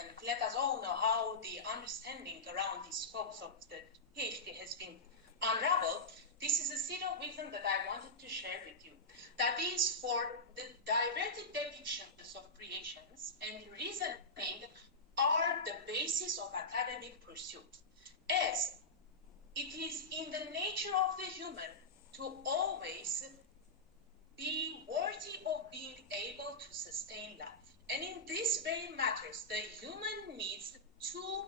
and let us all know how the understanding around the scopes of the PhD has been unraveled, this is a set of wisdom that I wanted to share with you. That is, for the diverted depictions of creations and reasoning are the basis of academic pursuit, as it is in the nature of the human to always be worthy of being able to sustain life. And in these very matters, the human needs two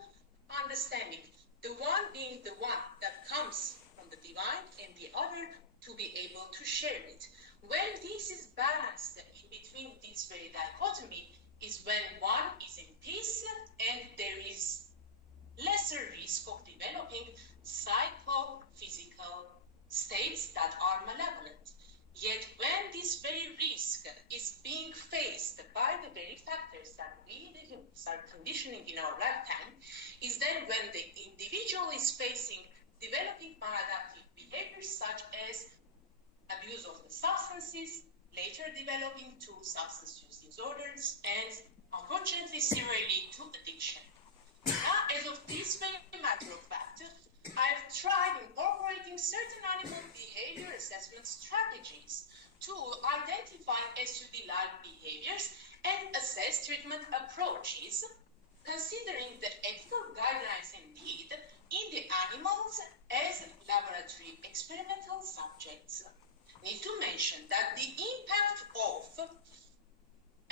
understandings, the one being the one that comes from the divine and the other to be able to share it. When this is balanced in between this very dichotomy is when one is in peace and there is lesser risk of developing psychophysical states that are malevolent. Yet when this very risk is being faced by the very factors that we, the humans, are conditioning in our lifetime, is then when the individual is facing developing maladaptive behaviors such as abuse of the substances, later developing to substance use disorders, and unfortunately severely to addiction. Now, as of this very matter of fact, I've tried incorporating certain animal behavior assessment strategies to identify SUD-like behaviors and assess treatment approaches, considering the ethical guidelines indeed in the animals as laboratory experimental subjects. Need to mention that the impact of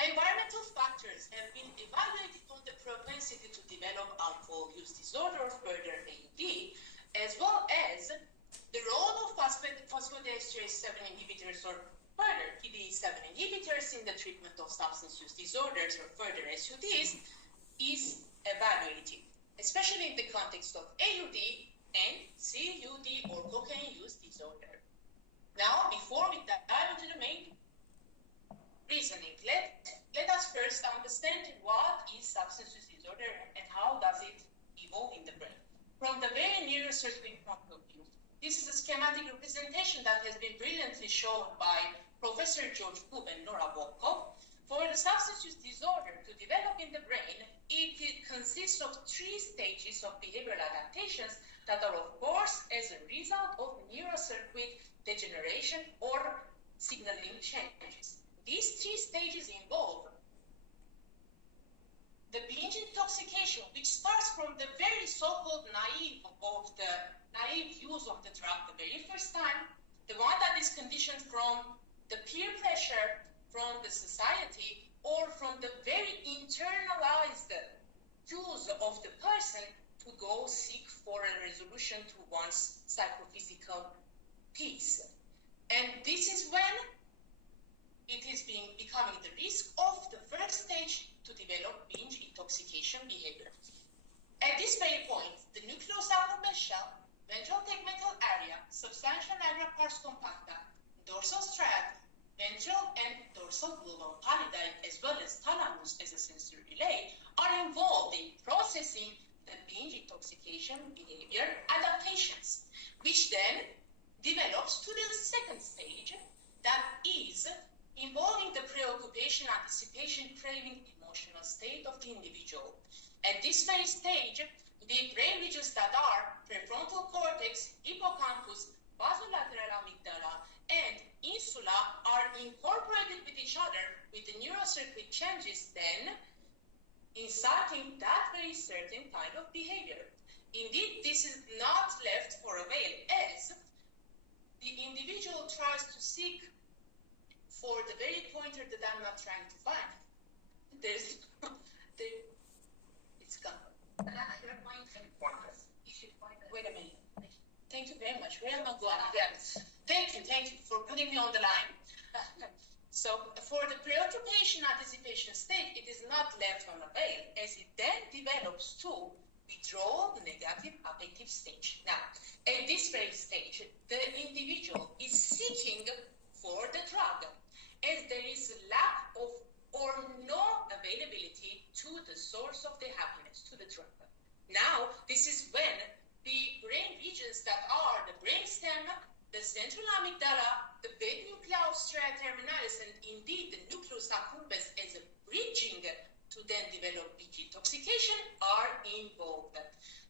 environmental factors have been evaluated on the propensity to develop alcohol use disorder or further AUD, as well as the role of phosphodiesterase 7 inhibitors or further PDE7 inhibitors in the treatment of substance use disorders or further SUDs is evaluated, especially in the context of AUD and CUD or cocaine use disorder. Now, before we dive into the main reasoning, let us first understand what is substance use disorder and how does it evolve in the brain. From the very neurocircuit point of view, this is a schematic representation that has been brilliantly shown by Professor George Koob and Nora Volkov. For the substance use disorder to develop in the brain, it consists of three stages of behavioral adaptations that are, of course, as a result of neurocircuit degeneration or signaling changes. These three stages involve the binge intoxication, which starts from the very so-called naive use of the drug the very first time, the one that is conditioned from the peer pressure from the society or from the very internalized use of the person to go seek for a resolution to one's psychophysical peace. And this is when it is becoming the risk of the first stage to develop binge intoxication behavior. At this very point, the nucleus accumbens shell, ventral tegmental area, substantial area pars compacta, dorsal striate, ventral and dorsal bulbar pallidi, as well as thalamus as a sensory relay, are involved in processing the binge intoxication behavior adaptations, which then develops to the second stage, that is involving the preoccupation, anticipation, craving, emotional state of the individual. At this very stage, the brain regions that are prefrontal cortex, hippocampus, basolateral amygdala, and insula are incorporated with each other with the neurocircuit changes then inciting that very certain kind of behavior. Indeed, this is not left for a veil, as the individual tries to seek for the very pointer that I'm not trying to find. It's gone. Wait a minute. Thank you very much. Where am I going? Yes. Thank you for putting me on the line. So for the preoccupation anticipation state, it is not left on a veil, as it then develops to withdrawal, the negative affective stage. Now, at this very stage, the individual is seeking for the drug, as there is a lack of or no availability to the source of the happiness, to the drug. Now, this is when the brain regions that are the brainstem, the central amygdala, the beta nucleus striae terminalis, and indeed the nucleus accumbens as a bridging to then develop PG intoxication are involved.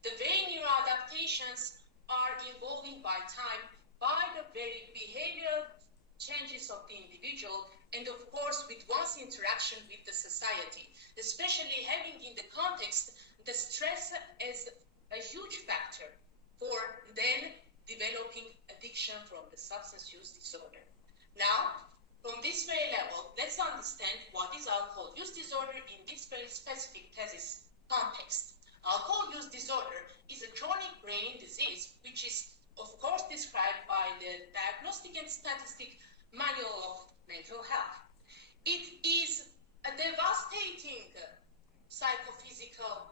The very neuroadaptations are evolving by time by the very behavioral changes of the individual and of course with one's interaction with the society, especially having in the context the stress as a huge factor for then developing addiction from the substance use disorder. Now, from this very level, let's understand what is alcohol use disorder in this very specific thesis context. Alcohol use disorder is a chronic brain disease which is of course described by the Diagnostic and Statistic Manual of Mental Health. It is a devastating psychophysical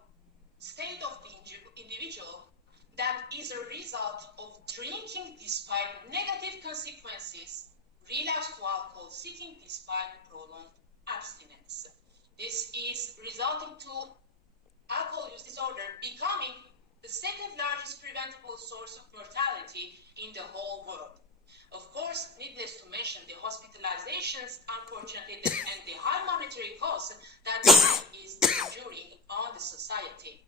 state of the individual that is a result of drinking despite negative consequences, relapse to alcohol seeking despite prolonged abstinence. This is resulting to alcohol use disorder becoming the second largest preventable source of mortality in the whole world. Of course, needless to mention the hospitalizations, unfortunately, and the high monetary cost that is enduring on the society.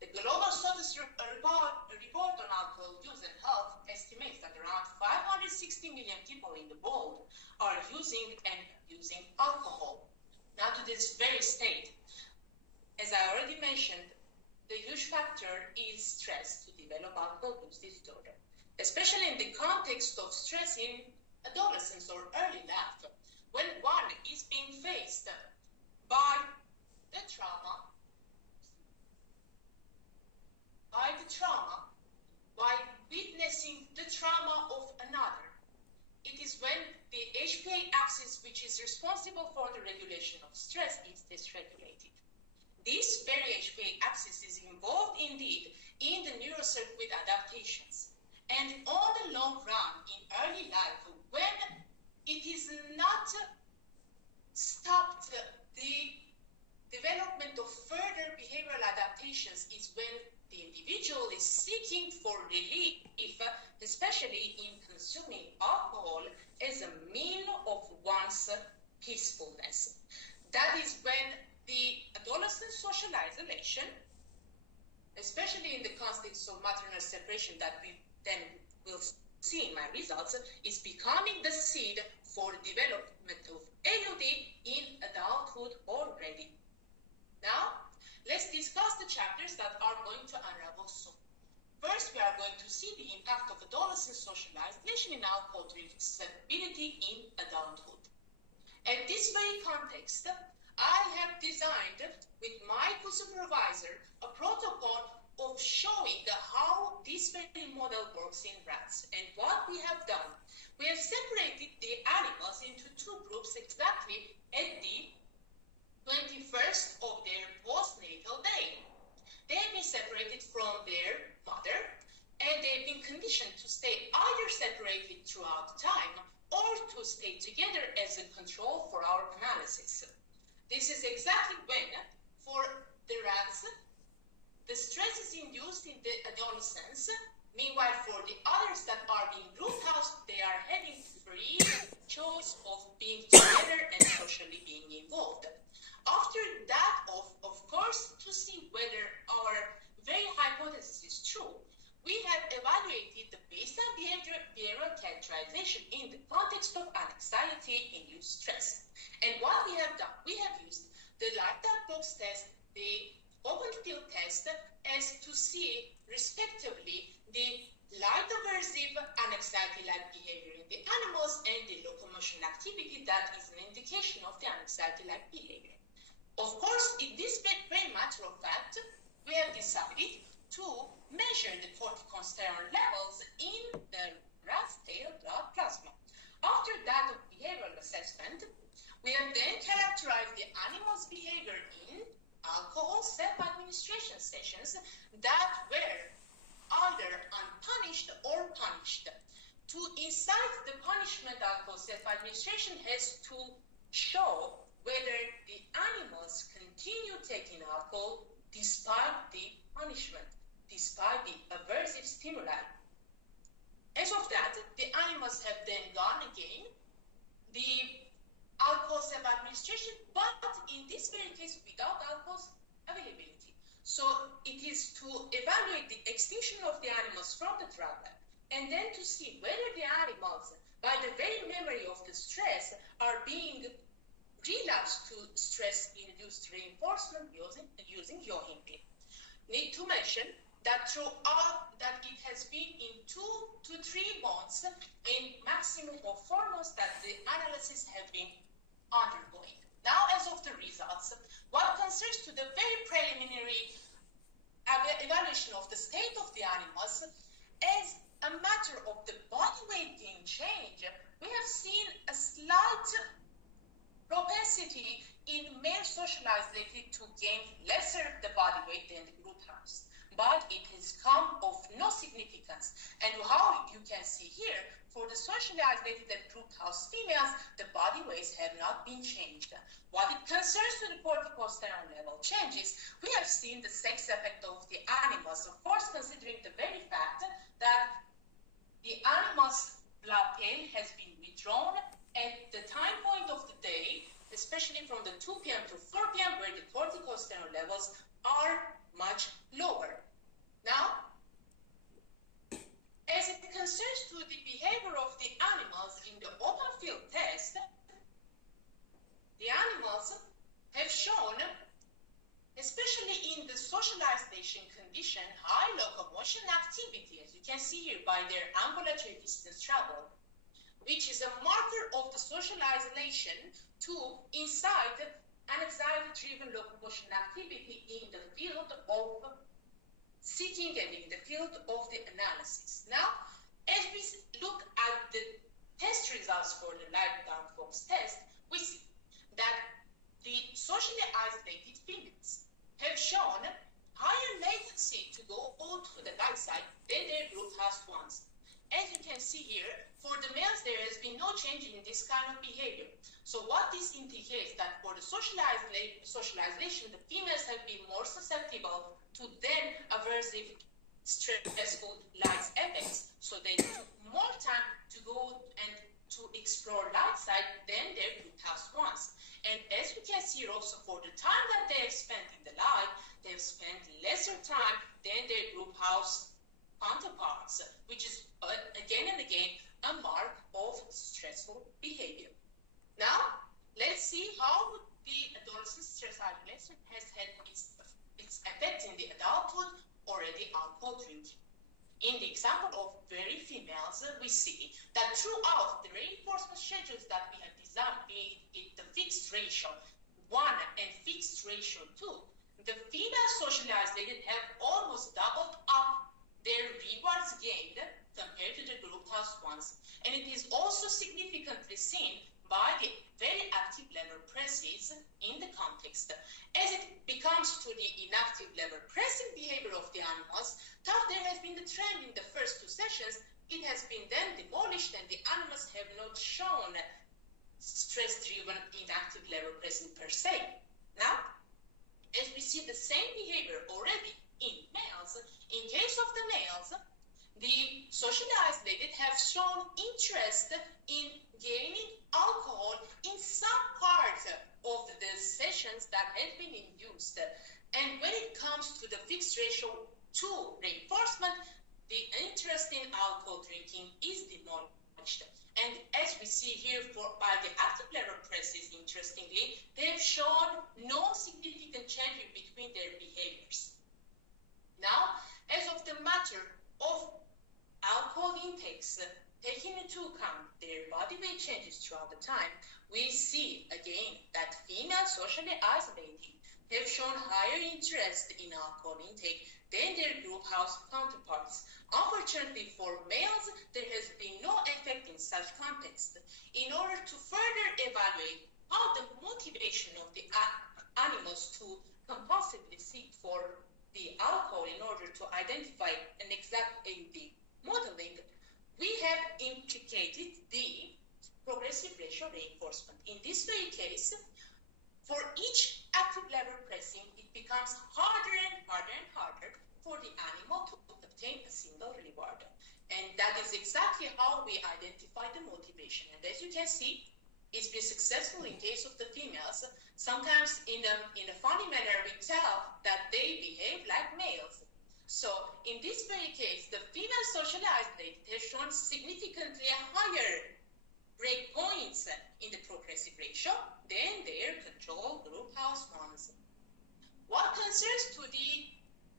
The Global Status report on alcohol use and health estimates that around 560 million people in the world are using and abusing alcohol. Now to this very state, as I already mentioned, the huge factor is stress to develop alcohol use disorder, especially in the context of stress in adolescence or early life, when one is being faced by the trauma, by witnessing the trauma of another. It is when the HPA axis, which is responsible for the regulation of stress, is dysregulated. This very HPA axis is involved indeed in the neurocircuit adaptations. And on the long run, in early life, when it is not stopped, the development of further behavioral adaptations is when the individual is seeking for relief, especially in consuming alcohol as a mean of one's peacefulness. That is when the adolescent social isolation, especially in the context of maternal separation that we then will see in my results, is becoming the seed for development of AUD in adulthood already. Now, let's discuss the chapters that are going to unravel soon. First, we are going to see the impact of adolescent social isolation in alcohol drinking susceptibility in adulthood. At this very context, I have designed with my co-supervisor a protocol of showing how this very model works in rats. And what we have done, we have separated the animals into two groups exactly at the 21st of their postnatal day. They have been separated from their mother, and they've been conditioned to stay either separated throughout time or to stay together as a control for our analysis. This is exactly when, for the rats, the stress is induced in the adolescence. Meanwhile, for the others that are being broodhoused, they are having free choice of being together and socially being involved. After that, of course, to see whether our very hypothesis is true, we have evaluated the baseline behavioral characterization in the context of anxiety-induced stress. And what we have done, we have used the light dark box test, the open field test, as to see, respectively, the light aversive and anxiety-like behavior in the animals and the locomotion activity that is an indication of the anxiety-like behavior. Of course, in this very matter of fact, we have decided to measure the corticosteroid levels in the rat's tail blood plasma. After that behavioral assessment, we have then characterized the animal's behavior in alcohol self-administration sessions that were either unpunished or punished. To incite the punishment, alcohol self-administration has to show whether the animals continue taking alcohol despite the punishment, despite the aversive stimuli. As of that, the animals have then gone again. The alcohol self-administration, but in this very case without alcohol availability. So it is to evaluate the extinction of the animals from the drug lab, and then to see whether the animals, by the very memory of the stress, are being relapsed to stress-induced reinforcement using yohimpine. Need to mention that throughout that it has been in 2 to 3 months, in maximum of 4 months that the analysis have been undergoing. Now, as of the results, what concerns to the very preliminary evaluation of the state of the animals, as a matter of the body weight gain change, we have seen a slight propensity in male socialized to gain lesser the body weight than the group house. But it has come of no significance. And how you can see here, for the socially isolated and group house females, the body weights have not been changed. What it concerns to the corticosterone level changes, we have seen the sex effect of the animals, of course, considering the very fact that the animal's blood pain has been withdrawn at the time point of the day, especially from the 2 p.m. to 4 p.m., where the corticosterone levels are much lower. Now, as it concerns to the behavior of the animals in the open field test, the animals have shown, especially in the socialization condition, high locomotion activity, as you can see here by their ambulatory distance travel, which is a marker of the social isolation to incite an anxiety-driven locomotion activity in the field of sitting and in the field of the analysis. Now, as we look at the test results for the light dark box test, we see that the socially isolated females have shown higher latency to go on to the light side than their group house ones. As you can see here, for the males, there has been no change in this kind of behavior. So what this indicates that for the socialization, the females have been more susceptible to then aversive, stressful light effects. So they took more time to go and to explore light side than their group house ones. And as we can see also, for the time that they have spent in the light, they have spent lesser time than their group house counterparts, which is again and again a mark of stressful behavior. Now, let's see how the adolescent stress isolation has had its effect in the adulthood already alcohol drinking. In the example of very females, we see that throughout the reinforcement schedules that we have designed, be it the fixed ratio 1 and fixed ratio 2, the female socially isolated have almost doubled up their rewards gained compared to the group house ones. And it is also significantly seen by the very active lever presses in the context. As it becomes to the inactive lever pressing behavior of the animals, thus there has been the trend in the first 2 sessions, it has been then demolished and the animals have not shown stress-driven inactive lever pressing per se. Now, as we see the same behavior already in males, in case of the males, the socially isolated have shown interest in gaining alcohol in some part of the sessions that had been induced. And when it comes to the fixed ratio 2 reinforcement, the interest in alcohol drinking is demolished. And as we see here by the active lever presses, interestingly, they have shown no significant change between their behaviors. Now, as of the matter of alcohol intakes, taking into account their body weight changes throughout the time, we see again that female socially isolated have shown higher interest in alcohol intake than their group house counterparts. Unfortunately for males, there has been no effect in such context. In order to further evaluate how the motivation of the animals to compulsively seek for the alcohol in order to identify an exact AUD modeling, we have implicated the progressive ratio reinforcement. In this very case, for each active lever pressing, it becomes harder and harder and harder for the animal to obtain a single reward. And that is exactly how we identify the motivation. And as you can see, It's been successful in case of the females. Sometimes in a funny manner, we tell that they behave like males. So in this very case, the female socially isolated has shown significantly higher breakpoints in the progressive ratio than their control group house ones. What concerns to the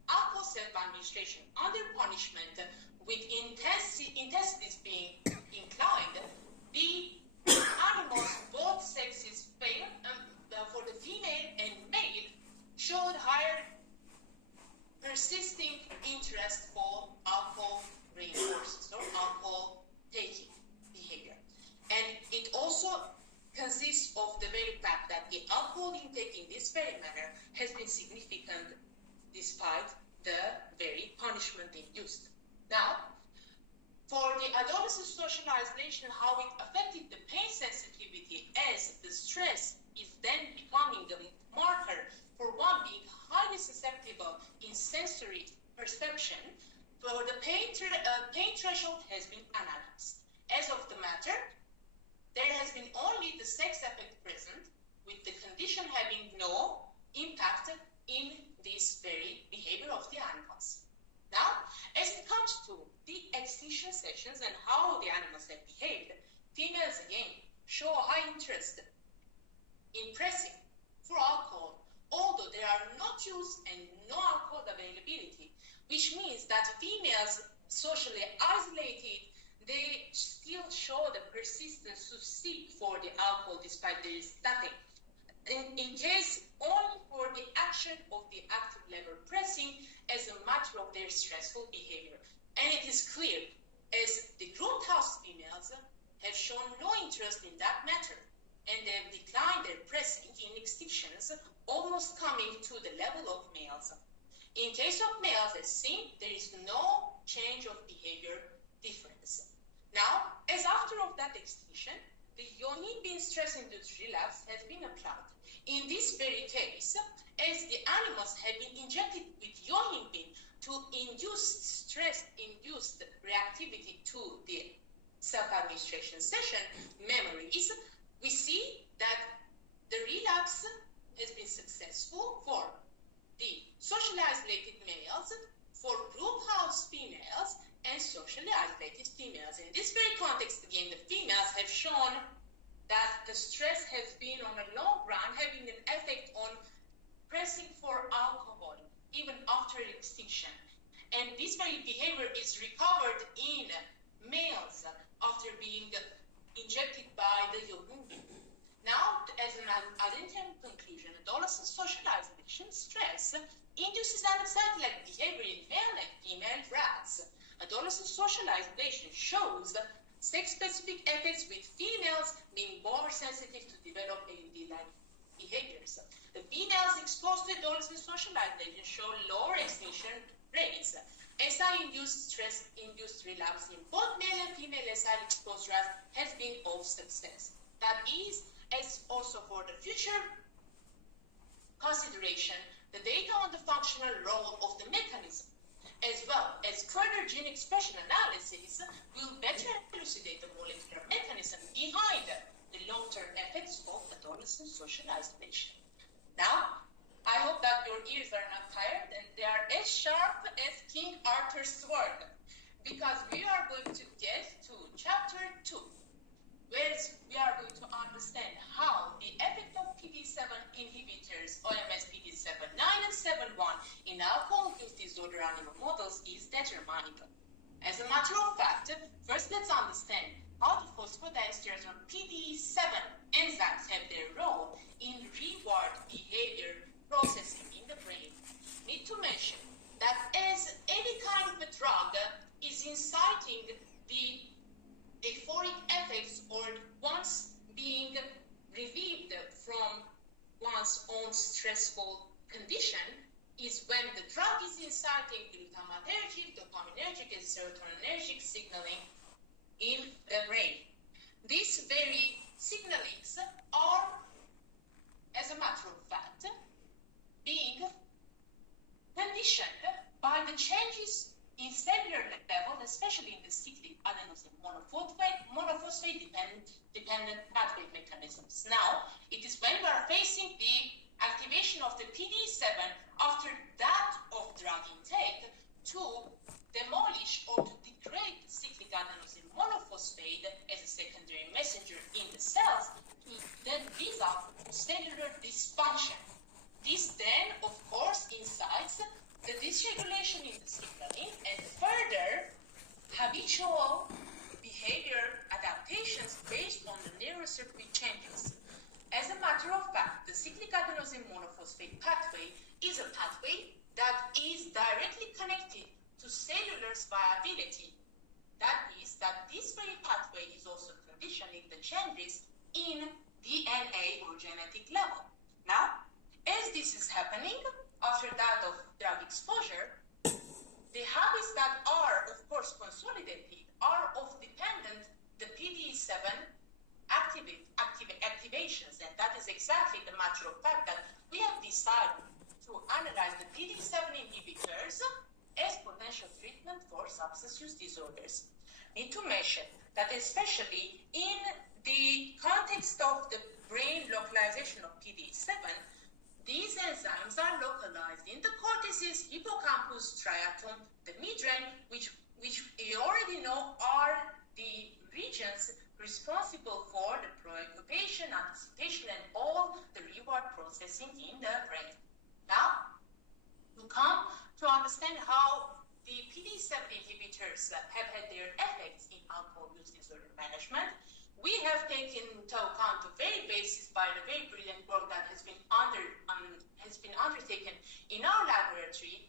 alcohol self-administration under punishment with intensities being inclined, the animals, both sexes failed, for the female and male, showed higher persisting interest for alcohol reinforcers or alcohol taking behavior. And it also consists of the very fact that the alcohol intake in this very manner has been significant despite the very punishment induced. Now, for the adolescent social isolation, how it affected the pain sensitivity as the stress is then becoming the marker for one being highly susceptible in sensory perception, for the pain threshold has been analyzed. As of the matter, there has been only the sex effect present, with the condition having no impact in this very behavior of the animals. Now, as it comes to the extinction sessions and how the animals have behaved, females again show a high interest in pressing for alcohol, although there are no juice and no alcohol availability, which means that females socially isolated, they still show the persistence to seek for the alcohol despite there is nothing. In case only for the action of the active lever pressing as a matter of their stressful behavior. And it is clear, as the groomed house females have shown no interest in that matter, and they have declined their pressing in extinctions, almost coming to the level of males. In case of males, as seen, there is no change of behavior difference. Now, as after of that extinction, the yohimbine stress-induced relapse has been applied. In this very case, as the animals have been injected with yohimbine to induce stress-induced reactivity to the self-administration session memories, we see that the relapse has been successful for the socially isolated males, for group house females, and socially isolated females. In this very context, again, the females have shown that the stress has been on a long run having an effect on pressing for alcohol, even after extinction. And this very behavior is recovered in males after being injected by the yohimbine. Now, as an addendum conclusion, adolescent social isolation stress induces anxiety-like behavior in male and female rats. Adolescent social isolation shows sex-specific effects, with females being more sensitive to develop AUD-like behaviors. The females exposed to adolescent social isolation show lower extinction rates. SI-induced stress-induced relapse in both male and female SI-exposed rats has been of success. That is, as also for the future consideration, the data on the functional role of the mechanism, as well as further gene expression analysis, will better elucidate the molecular mechanism behind the long-term effects of adolescent social isolation. Now, I hope that your ears are not tired and they are as sharp as King Arthur's sword, because we are going to get to chapter 2, where we are going to understand how the effect of PD7 inhibitors, OMS PD7-9 and 7-1, in alcohol use disorder animal models is determinable. As a matter of fact, first let's understand how the phosphodiesterase or PD7 enzymes have their role in reward behavior processing in the brain. Need to mention that as any kind of a drug is inciting the euphoric effects or once being relieved from one's own stressful condition, is when the drug is inciting glutamatergic, dopaminergic, and serotonergic signaling in the brain. These very signalings are, as a matter of fact, being conditioned by the changes in cellular level, especially in the cyclic adenosine monophosphate dependent pathway mechanisms. Now, it is when we are facing the activation of the PDE7 after that of drug intake to demolish or to degrade the cyclic adenosine monophosphate as a secondary messenger in the cells to then result in cellular dysfunction. This then, of course, incites the dysregulation in the signaling and further habitual behavior adaptations based on the neurocircuit changes. As a matter of fact, the cyclic adenosine monophosphate pathway is a pathway that is directly connected to cellular viability. That is, that this very pathway is also conditioning the changes in DNA or genetic level. Now, as this is happening, after that of drug exposure, the habits that are, of course, consolidated are of dependent the PDE7 activations, and that is exactly the matter of fact that we have decided to analyze the PDE7 inhibitors as potential treatment for substance use disorders. Need to mention that especially in the context of the brain localization of PDE7, these enzymes are localized in the cortices, hippocampus, striatum, the midbrain, which you already know are the regions responsible for the preoccupation, anticipation, and all the reward processing in the brain. Now, to come to understand how the PDE7 inhibitors have had their effects in alcohol use disorder management, we have taken into account the very basis by the very brilliant work that has been undertaken in our laboratory.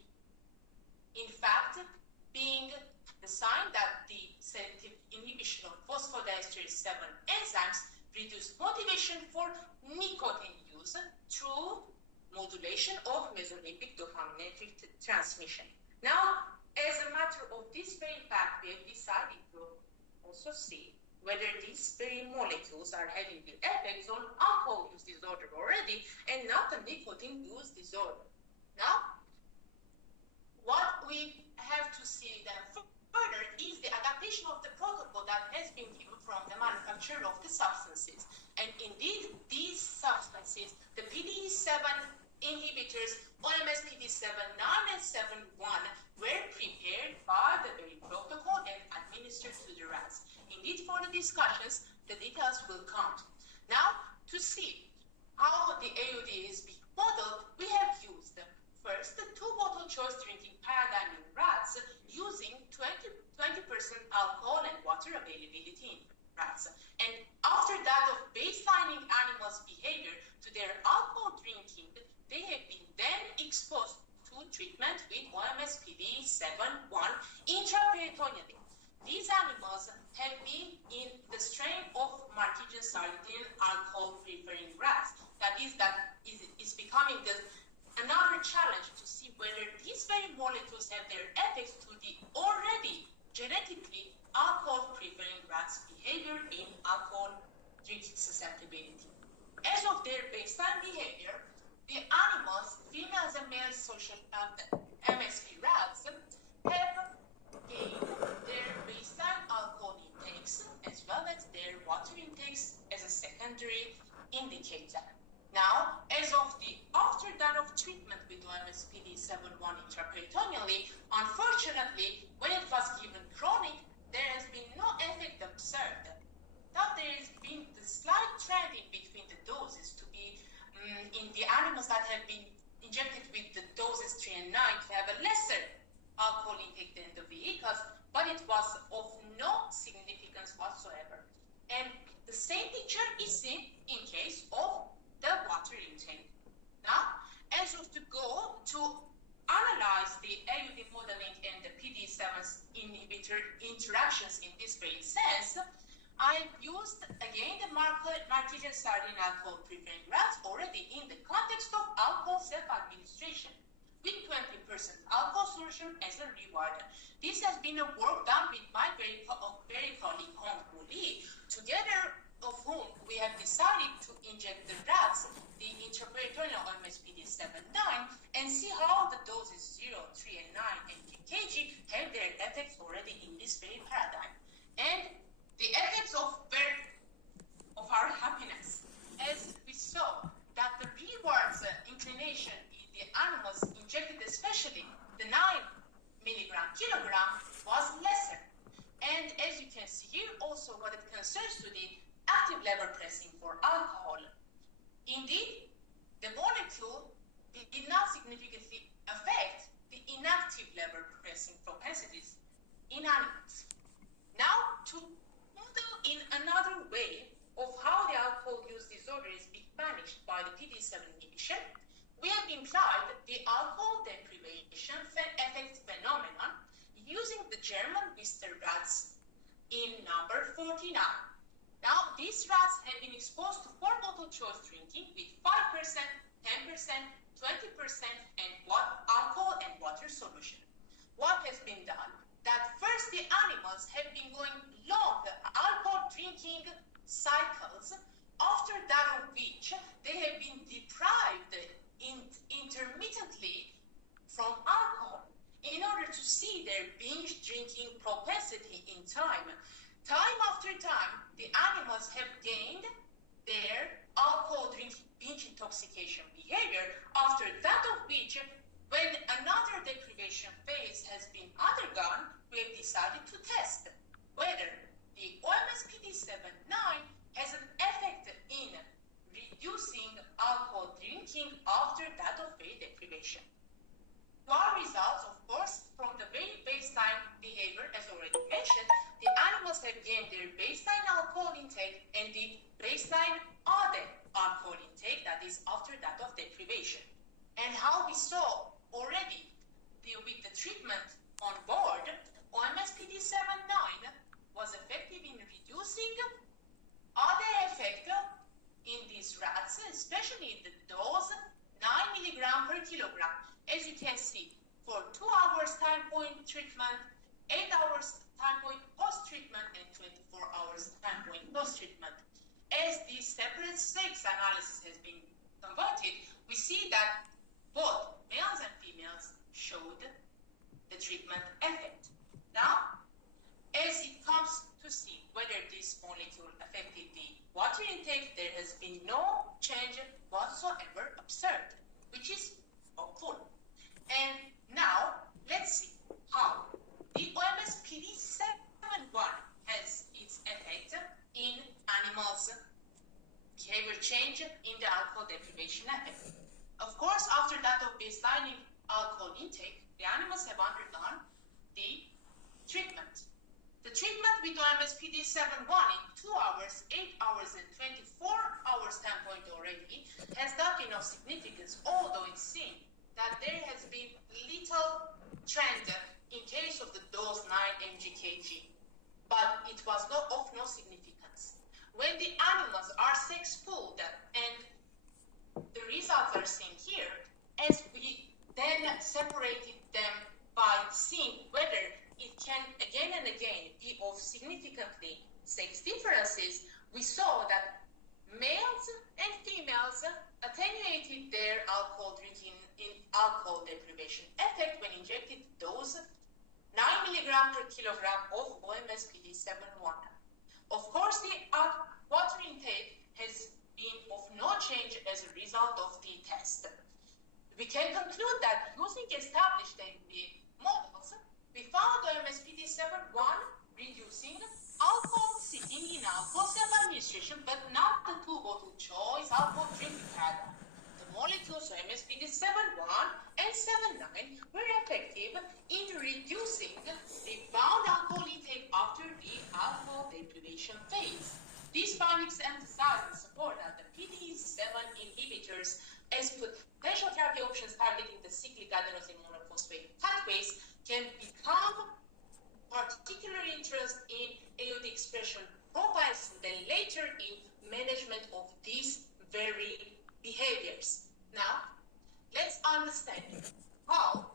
In fact, being the sign that the selective inhibition of phosphodiesterase 7 enzymes reduce motivation for nicotine use through modulation of mesolimbic dopaminergic transmission. Now, as a matter of this very fact, we have decided to also see whether these very molecules are having the effects on alcohol use disorder already and not the nicotine use disorder. Now, what we have to see then further is the adaptation of the protocol that has been given from the manufacturer of the substances. And indeed, these substances, the PDE7 inhibitors, OMS PDE7, 9 and 7, 1, were prepared by the very protocol and administered to the rats. Indeed, for the discussions, the details will come. Now, to see how the AUD is being modeled, we have used first the two-bottle choice drinking paradigm in rats using 20% alcohol and water availability in rats. And after that of baselining animals' behavior to their alcohol drinking, they have been then exposed to treatment with OMS PD7-1 intraperitoneally. These animals have been in the strain of Martigan sardine alcohol-preferring rats. That is becoming another challenge to see whether these very molecules have their effects to the already genetically alcohol-preferring rats' behavior in alcohol drinking susceptibility. As of their baseline behavior, the animals, females and males social MSP rats, have gained their baseline alcohol intakes as well as their water intakes as a secondary indicator. Now, as of the after that of treatment with OMS PD7-1 intraperitoneally, unfortunately, when it was given chronic, there has been no effect observed. Now, there has been the slight trend in between the doses to be in the animals that have been injected with the doses 3 and 9 to have a lesser alcohol intake than the vehicles, but it was of no significance whatsoever. And the same picture is seen in case of the water intake. Now, as of to go to analyze the AUD modeling and the PD7 inhibitor interactions in this very sense, I used again the Martigan sardine alcohol-preferring rats already in the context of alcohol self-administration with 20% alcohol solution as a reward. This has been a work done with my very colleague Hong Lee, together of whom we have decided to inject the rats the intraperitoneal OMS PD7-9 and see how the doses 0, 3, and 9 and kg have their concerns to the active lever pressing for alcohol. Indeed, the molecule did not significantly affect the inactive lever pressing propensities in animals. Now, to model in another way of how the alcohol use disorder is being managed by the PD7 inhibition, we have implied the alcohol deprivation effect phenomenon using the German blister rats in number 49. Now, these rats have been exposed to 4 bottle choice drinking with 5%, 10%, 20% and alcohol and water solution. What has been done? That first the animals have been going long alcohol drinking cycles, after that of which they have been deprived intermittently from alcohol in order to see their binge drinking propensity in time. Time after time, the animals have gained their alcohol drinking binge intoxication behavior, after that of which, when another deprivation phase has been undergone, we have decided to test whether the OMS PD7-9 has an effect in reducing alcohol drinking after that of very deprivation. Our results, of course, from the very baseline behavior, as already mentioned, the animals have gained their baseline alcohol intake and the baseline other alcohol intake, that is after that of deprivation. And how we saw already with the treatment on board, OMS PD7-9 was effective in reducing other effect in these rats, especially the dose 9 milligram per kilogram. As you can see, for 2 hours time point treatment, 8 hours time point post-treatment, and 24 hours time point post-treatment. As this separate sex analysis has been converted, we see that both males and females showed the treatment effect. Now, as it comes to see whether this molecule affected the water intake, there has been no change whatsoever observed, which is hopeful. And now, let's see how the OMS PD7-1 has its effect in animals' behavior change in the alcohol deprivation effect. Of course, after that of baselining alcohol intake, the animals have undergone the treatment. The treatment with OMS PD7-1 in 2 hours, 8 hours, and 24 hours time point already has not enough significance, although it's seen that there has been little trend in case of the dose 9 mg/kg, but it was of no significance. When the animals are sex-pooled and the results are seen here, as we then separated them by seeing whether it can again and again be of significantly sex differences, we saw that males and females attenuated their alcohol drinking in alcohol deprivation effect when injected dose 9 milligram per kilogram of OMS PD7-1. Of course, the water intake has been of no change as a result of the test. We can conclude that using established models, we found OMS PD7-1 reducing alcohol sitting in alcohol self-administration, but not the 2-bottle choice alcohol drinking paradigm. The molecules OMS PD7-1 and 7-9 were effective in reducing the bound alcohol intake after the alcohol deprivation phase. These findings emphasize and support that the PD7 inhibitors as potential therapy options targeting the cyclic adenosine monophosphate pathways can become particularly interested in AOD expression profiles and then later in management of these very behaviors. Now, let's understand how,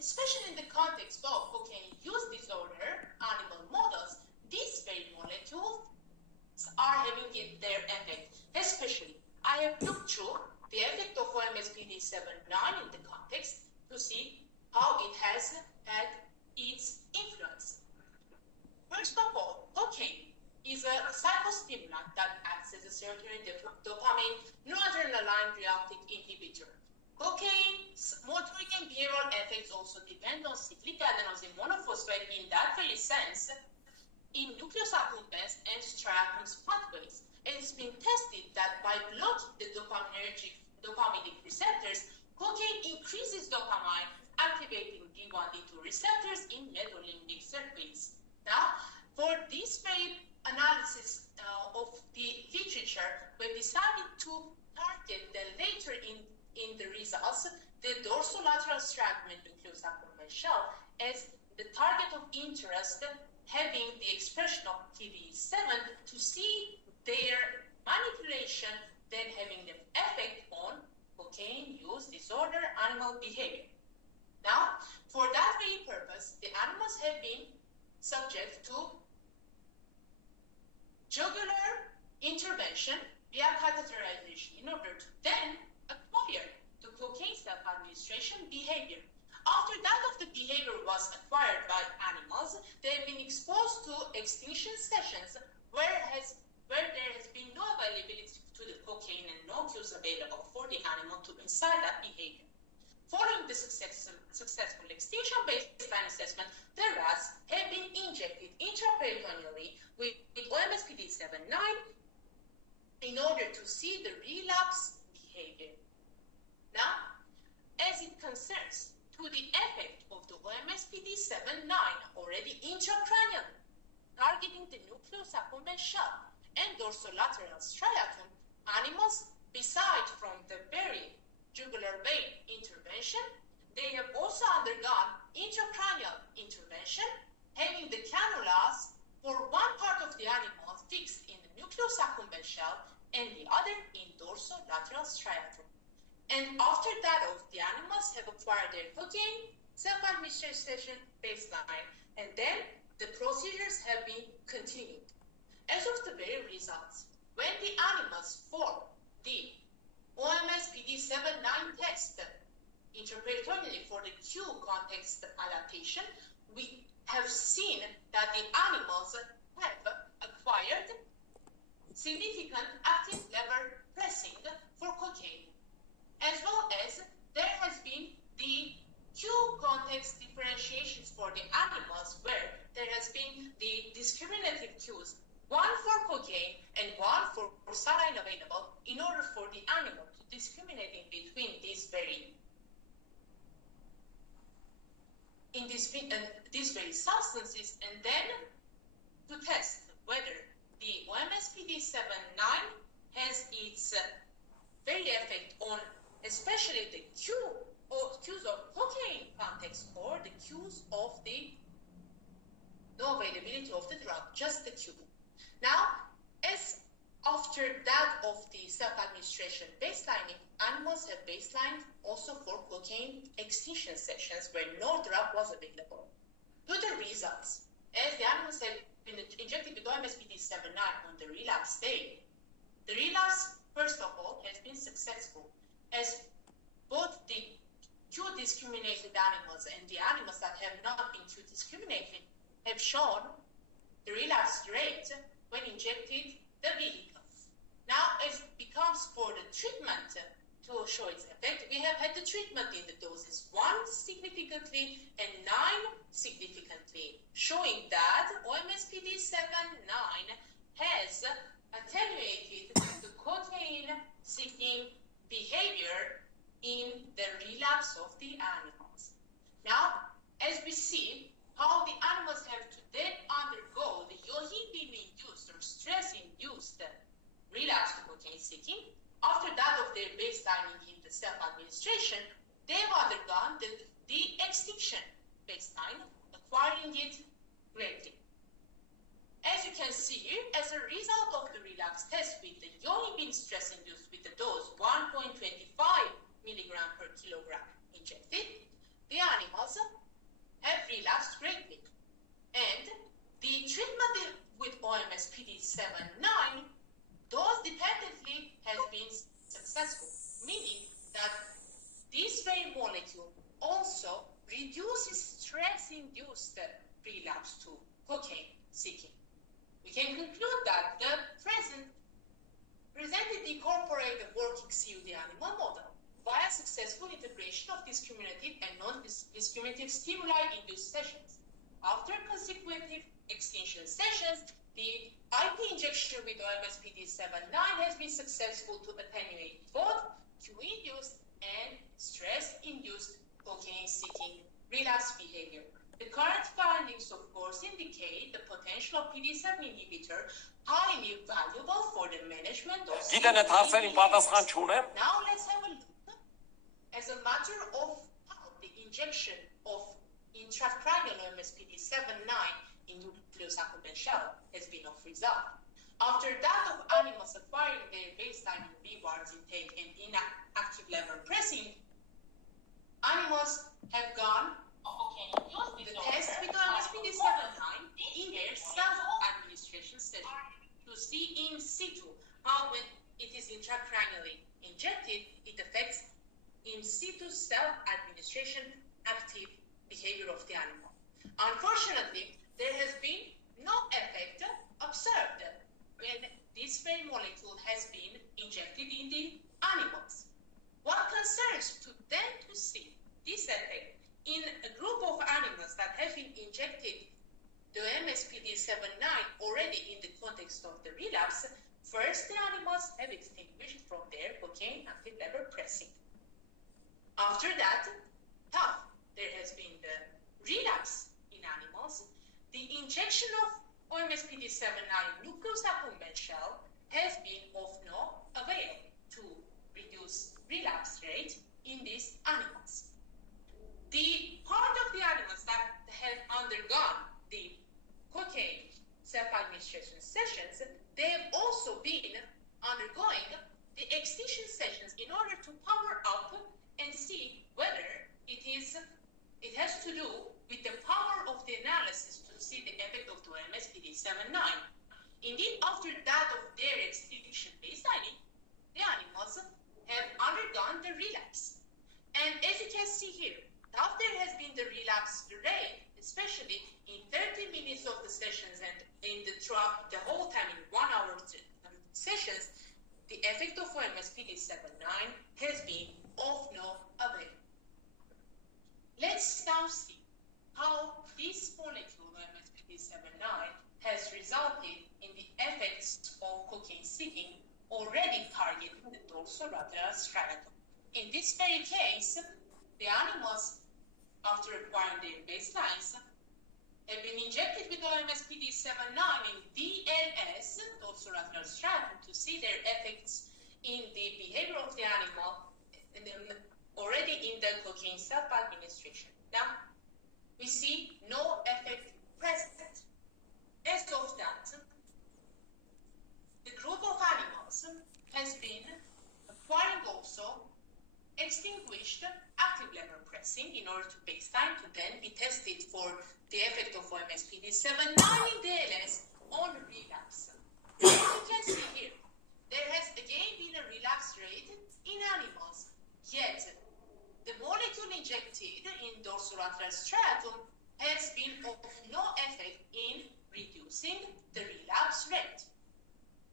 especially in the context of cocaine use disorder animal models, these very molecules are having their effect. Especially, I have looked through the effect of OMS PD7-9 in the context to see how it has had its influence. First of all, cocaine is a psychostimulant that acts as a serotonin dopamine noradrenaline reuptake inhibitor. Cocaine's motoric and behavioral effects also depend on cyclic adenosine monophosphate. In that very sense, in nucleus accumbens and striatum's pathways. And it's been tested that by blocking the dopaminergic receptors, cocaine increases dopamine, activating D1, D2 receptors in mesolimbic circuits. Now, for this very analysis of the literature, we decided to target the later in the results, the dorsolateral striatum and nucleus accumbens shell as the target of interest, having the expression of TD7 to see their manipulation, then having the effect on cocaine use disorder animal behavior. Now, for that very purpose, the animals have been subject to jugular intervention via catheterization in order to then acquire the cocaine self-administration behavior. After that of the behavior was acquired by animals, they have been exposed to extinction sessions where there has been no availability to the cocaine and no cues available for the animal to incite that behavior. Following the successful extinction baseline assessment, the rats have been injected intraperitoneally with OMS-PD7-9 in order to see the relapse behavior. Now, as it concerns to the effect of the OMS-PD7-9 already intracranial, targeting the nucleus accumbens shell and dorsolateral striatum, animals, beside from the very jugular vein intervention, they have also undergone intracranial intervention, having the cannulas for one part of the animal fixed in the nucleus accumbens shell and the other in dorsolateral striatum. And after that, the animals have acquired their cocaine self-administration baseline, and then the procedures have been continued. As of the very results, when the animals form the OMS-PD7-9 test intraperitoneally for the Q context adaptation, we have seen that the animals have acquired significant active lever pressing for cocaine, as well as there has been the Q context differentiations for the animals where there has been the discriminative cues, one for cocaine and one for saline available, in order for the animal to discriminate in between these very substances, and then to test whether the OMS-PD7-9 has its very effect on especially the cues of cocaine context or the cues of the no availability of the drug, just the cue. Now, as after that of the self-administration baselining, animals have baselined also for cocaine extinction sessions where no drug was available. To the results, as the animals have been injected with OMS-PD7-9 on the relapse day, the relapse, first of all, has been successful, as both the Q-discriminated animals and the animals that have not been Q-discriminated have shown the relapse rate when injected the vehicles. Now, as it becomes for the treatment to show its effect, we have had the treatment in the doses 1 significantly and 9 significantly, showing that OMS-PD7-9 has attenuated the cocaine-seeking behavior in the relapse of the animals. Now, as we see how the animals have to then undergo the yohimbine-induced or stress-induced relapse to cocaine seeking, after that of their baselining in the self-administration, they've undergone the extinction baseline, acquiring it greatly. As you can see here, as a result of the relapse test with the yohimbine stress-induced with the dose 1.25 milligram per kilogram injected, the animals have relapsed greatly. And the treatment with OMS-PD7-9 dose-dependently has been successful, meaning that this very molecule also reduces stress-induced relapse to cocaine seeking. We can conclude that the presented incorporated working CUD animal model via successful integration of discriminative and non-discriminative stimuli-induced sessions. after consecutive extinction sessions, the IP injection with OMS-PD79 has been successful to attenuate both cue-induced and stress-induced cocaine-seeking relapse behavior. The current findings, of course, indicate the potential of PD7 inhibitor highly valuable for the management of Գիտեն այդ հարցերին պատասխան չունեմ։ Now let's have a look as a matter of how the injection of intracranial OMS-PD79 in nucleus accumbens shell has been of result. After that of animals acquiring their baseline in B-wards intake and inactive lever pressing, animals have gone the test with OMS-PD79 in their self-administration session to see in situ how when it is intracranially injected, it affects in situ self-administration active behavior of the animal. Unfortunately, there has been no effect observed when this very molecule has been injected in the animals. What concerns to them to see this effect in a group of animals that have been injected the OMS-PD79 already in the context of the relapse, first the animals have extinguished from their cocaine active lever pressing. After that, there has been the relapse in animals. The injection of OMS-PD79 nucleus accumbens shell has been of no avail to reduce relapse rate in these animals. The part of the animals that have undergone the cocaine self-administration sessions, they have also been undergoing the extinction sessions in order to power up and see whether it has to do with the power of the analysis to see the effect of the OMS-PD79. Indeed, after that of their extinction baselining, the animals have undergone the relapse. And as you can see here, after there has been the relapse rate, especially in 30 minutes of the sessions and in the whole time in 1 hour sessions, the effect of OMS-PD79 has been of no avail. Let's now see how this molecule OMS-PD79 has resulted in the effects of cocaine seeking already targeting the dorsolateral striatum. In this very case, the animals, after acquiring their baselines, have been injected with OMS-PD79 in DLS, dorsolateral striatum, to see their effects in the behavior of the animal already in the cocaine self-administration. Now, we see no effect present. As of that, the group of animals has been acquiring also extinguished active lever pressing in order to baseline to then be tested for the effect of OMS-PD79 in DLS on relapse. As you can see here, there has again been a relapse rate in animals, yet the molecule injected in dorsolateral striatum has been of no effect in reducing the relapse rate.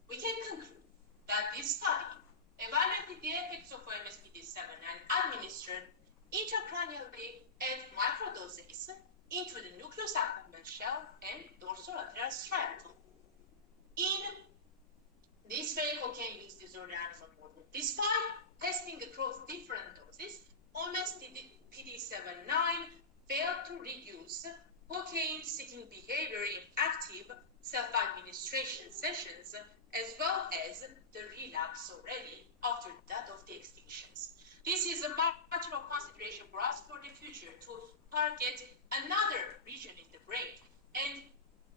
We can conclude that this study evaluated the effects of OMS-PD7 and administered intracranially at microdoses into the nucleus accumbens shell and dorsolateral striatum. In this very cocaine use disorder animal model, despite testing across different doses, OMS-PD79 failed to reduce cocaine-seeking behavior in active self-administration sessions, as well as the relapse already after that of the extinctions. This is a matter of consideration for us for the future to target another region in the brain and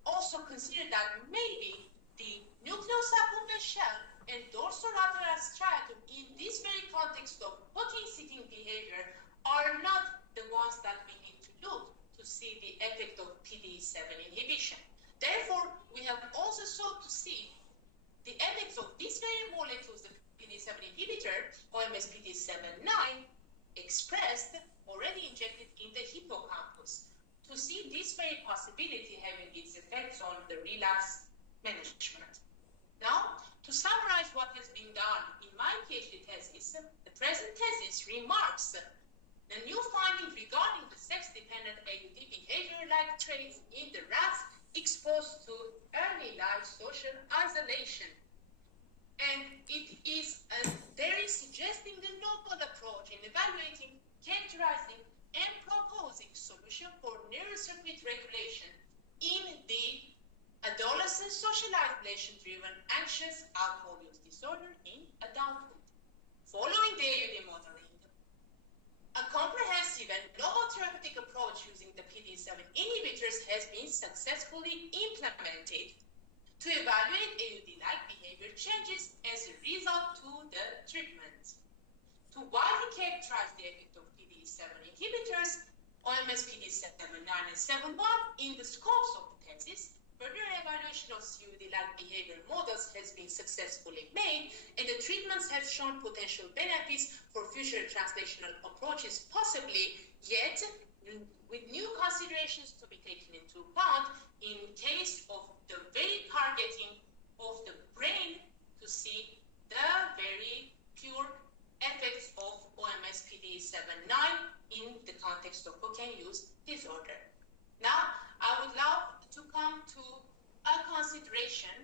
also consider that maybe the nucleus accumbens shell and dorsolateral striatum in this very context of cocaine-seeking behavior are not the ones that we need to look to see the effect of PD7 inhibition. Therefore, we have also sought to see the effects of these very molecules, the PD7 inhibitor, OMS-PD79, expressed, already injected in the hippocampus, to see this very possibility having its effects on the relapse management. Now, to summarize what has been done in my PhD thesis, the present thesis remarks the new findings regarding the sex-dependent AUD behavior-like traits traits in the rats exposed to early life social isolation. And it is very suggesting the novel approach in evaluating, characterizing, and proposing solution for neurocircuit regulation in the adolescent social isolation-driven anxious alcohol use disorder in adulthood. Following the AUD modeling, a comprehensive and novel therapeutic approach using the PD7 inhibitors has been successfully implemented to evaluate AUD-like behavior changes as a result to the treatment. To widely characterize the effect of PD7 inhibitors, OMS PD7, 9, and 7.1 in the scopes of the thesis, further evaluation of CUD-like behavior models has been successfully made, and the treatments have shown potential benefits for future translational approaches possibly, yet with new considerations to be taken into account in case of the very targeting of the brain to see the very pure effects of OMS PD7-9 in the context of cocaine use disorder. Now, I would love to come to a consideration.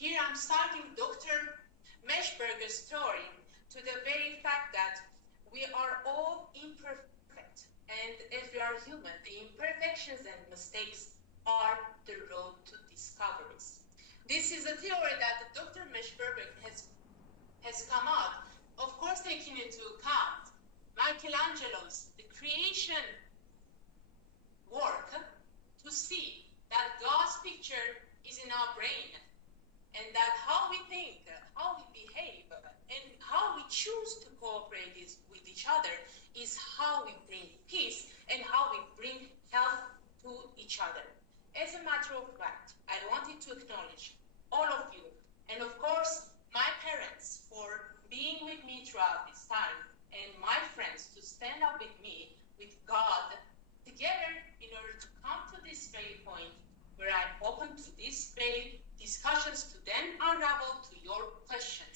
Here I'm citing Dr. Meshberger's story to the very fact that we are all imperfect, and as we are human, the imperfections and mistakes are the road to discoveries. This is a theory that Dr. Meshberger has come out, of course taking into account Michelangelo's The Creation work to see that God's picture is in our brain, and that how we think, how we behave, and how we choose to cooperate with each other is how we bring peace and how we bring health to each other. As a matter of fact, I wanted to acknowledge all of you, and of course, my parents for being with me throughout this time, and my friends to stand up with me, with God, together in order to come to this very point where I'm open to these very discussions to then unravel to your questions.